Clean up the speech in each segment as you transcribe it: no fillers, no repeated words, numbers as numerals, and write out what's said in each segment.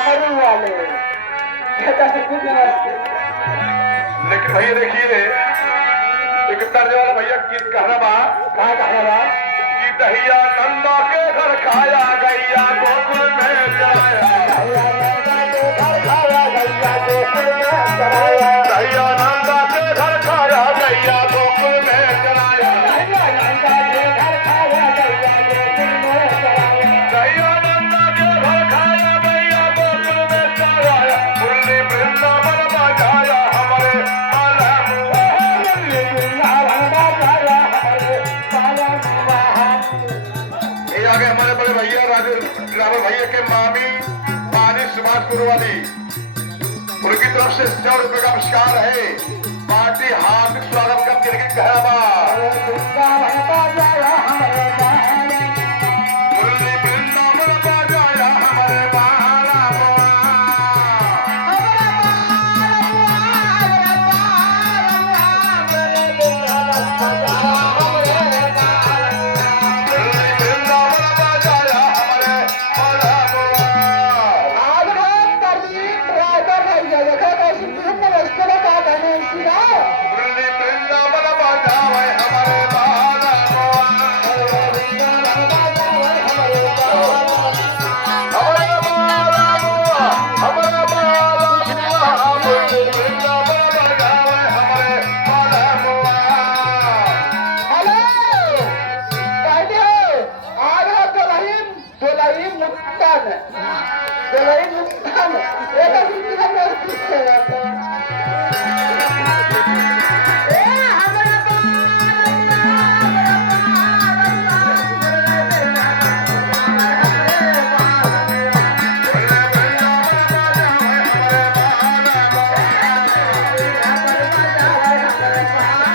डमरू वाले लेकिन भैया देखिए एक तर्ज वाला भैया गीत कहना बा कहा कहना बा कि दहिया नंदा के घर खाया गैया गोकुल में जाया दहिया नंदा के घर खाया गैया गोकुल में चलाया मुरली वृंदावन बजाया हमारे ये आगे हमारे बड़े भैया राजू रावल भैया के मामी पानी सुभाषपुर वाली उनकी तरफ से 100 रुपए का पुरस्कार है। पार्टी हार्दिक स्वागत करके लेकिन कहना मुरली वृंदावन बजाया हमारे बाला मुरली वृंदावन बजावे हमारे बाला हमारे बाला मुरली वृंदावन बजावे हमारे बाला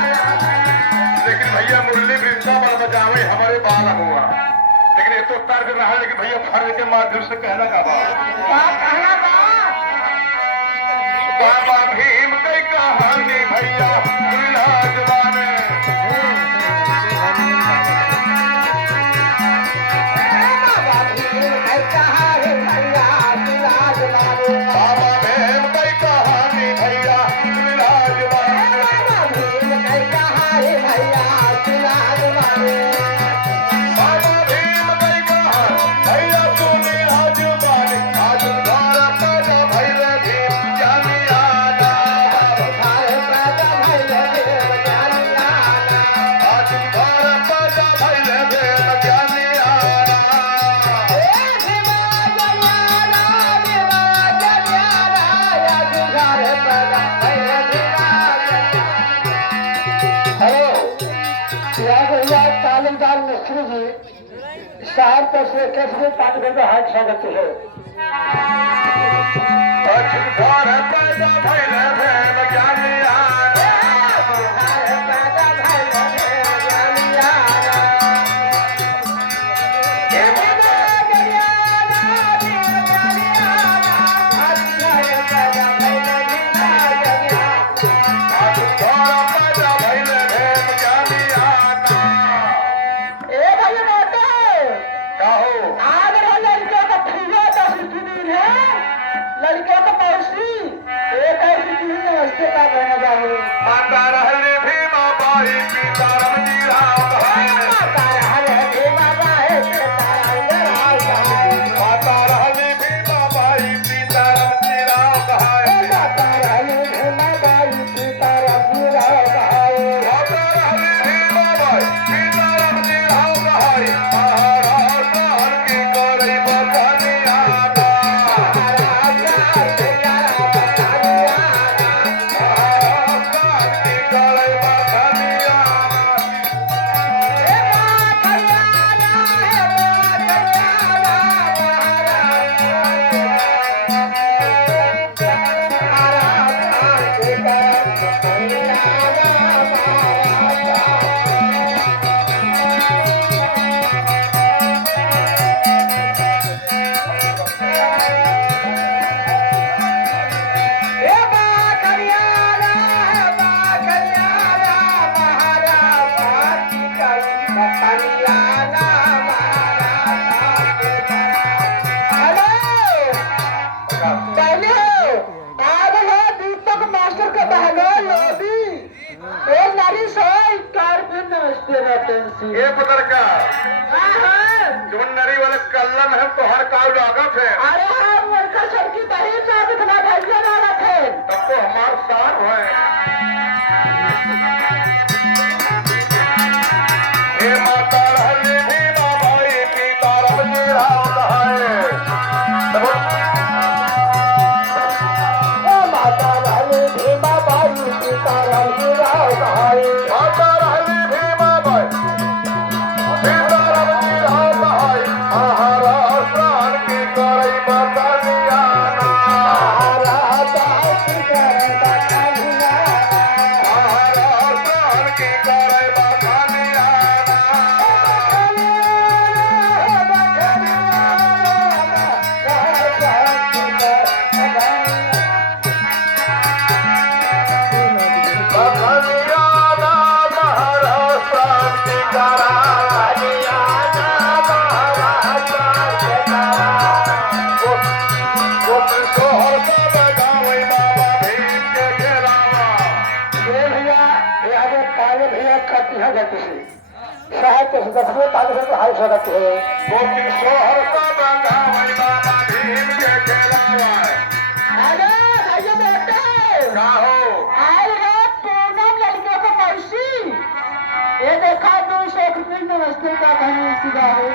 लेकिन भैया मुरली वृंदावन बजावे हमारे बाल हुआ लेकिन ये तो तर्क रहा लेकिन भैया फर्ज के माध्यम से कहना का बाबा भीम की कहानी भैया जवाने बाबा भीम की कहानी भैया तालीमदार मिस्त्री जी साहब तो से कैसे पाठ करके हाथ स्वागत है लड़कियों का पड़ोसी एक ऐसी सी ये पत्रकार जो नरी वाले कल्लम है तो हर काल लागत है। अरे हम उनका सबकी दही का दिखना भैया ना रखे तब तो हमार साथ है। हे माता रहने भीमा भाई पिता रमजी राम है। माता रानी भीमा बाई सीता रानी राव कहाई माता रहने भीमा भाई पिता रमजी राम है। आहारा प्राण की करई माता नियाना। राधा की करता खाना आहारा प्राण की करई माता नियाना। बखनियाना महाराज प्राण की करानियाना महाराज प्राण की करा। वो सोहर सब गावे बाबा भीम के घेरावा। ये भैया ये आगे काले भैया करती है गति से साहित्य से दसवें तारीख को हाई सकती है वो सोहर सब गावे बाबा भीम के घेरावा। अरे भैया बेटे का हो आए है पूनम लड़कियों को मौसी ये देखा 200 रुपये नमस्ते का कहने सीधा है